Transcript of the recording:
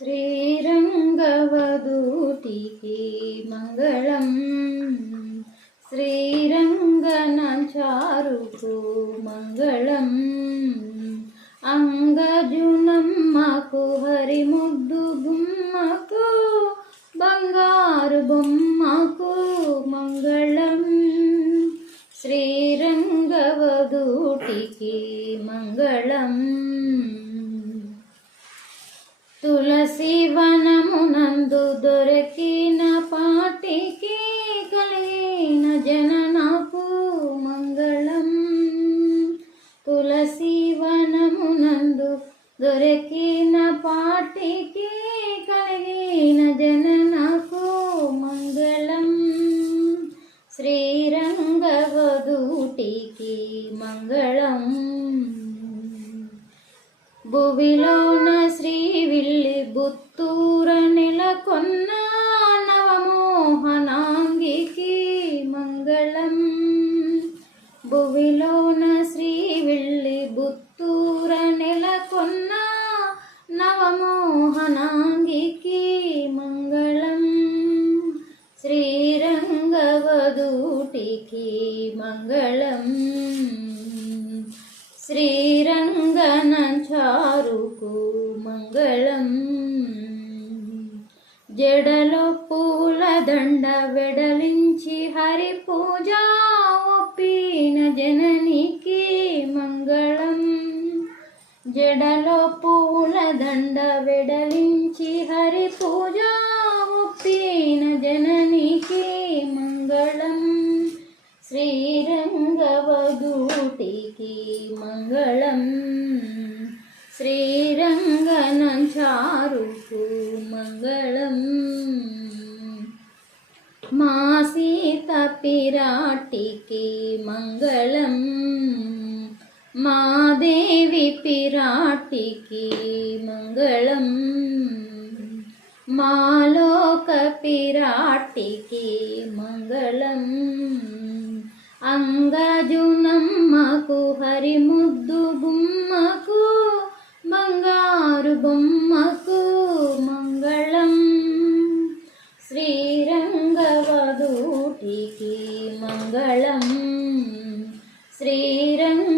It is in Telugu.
శ్రీరంగవధూటికి మంగళం శ్రీరంగనాచారుకు మంగళం అంగజునమ్మకు హరిముద్దు గుమ్మకు బంగారు బొమ్మకు మంగళం శ్రీరంగవధూటికి మంగళం తులసి వనమునందు దొరికిన పాటికి కలిగిన జననకు మంగళం తులసి వనమునందు దొరికిన పాటికి కలిగిన జననకు మంగళం శ్రీరంగవధూటికి మంగళం భువిలోన శ్రీవిల్లి బుత్తూర నెలకొన్న నవమోహనాంగికి మంగళం భువిలోన శ్రీవిల్లి బుత్తూర నెలకొన్న నవమోహనాంగికి మంగళం శ్రీరంగవధూటికి మంగళం శ్రీరంగనాచారుకు మంగళం జడలో పూలదండ వెడలించి హరి పూజ ఒప్పిన జననికి మంగళం జడలో పూలదండ వెడలించి హరి పూజ ఒప్పిన జననికి మంగళం శ్రీరంగవధూటికి మంగళం శ్రీరంగనాచారుకు మంగళం మా సీత పిరాటికి మంగళం మా దేవి పిరాటికి మంగళం మాలోక పిరాటికి మంగళం అంగజునమ్మకు హరిముద్దు గుమ్మకు బంగారు బొమ్మకు మంగళం శ్రీరంగవధూటికి మంగళం శ్రీరంగ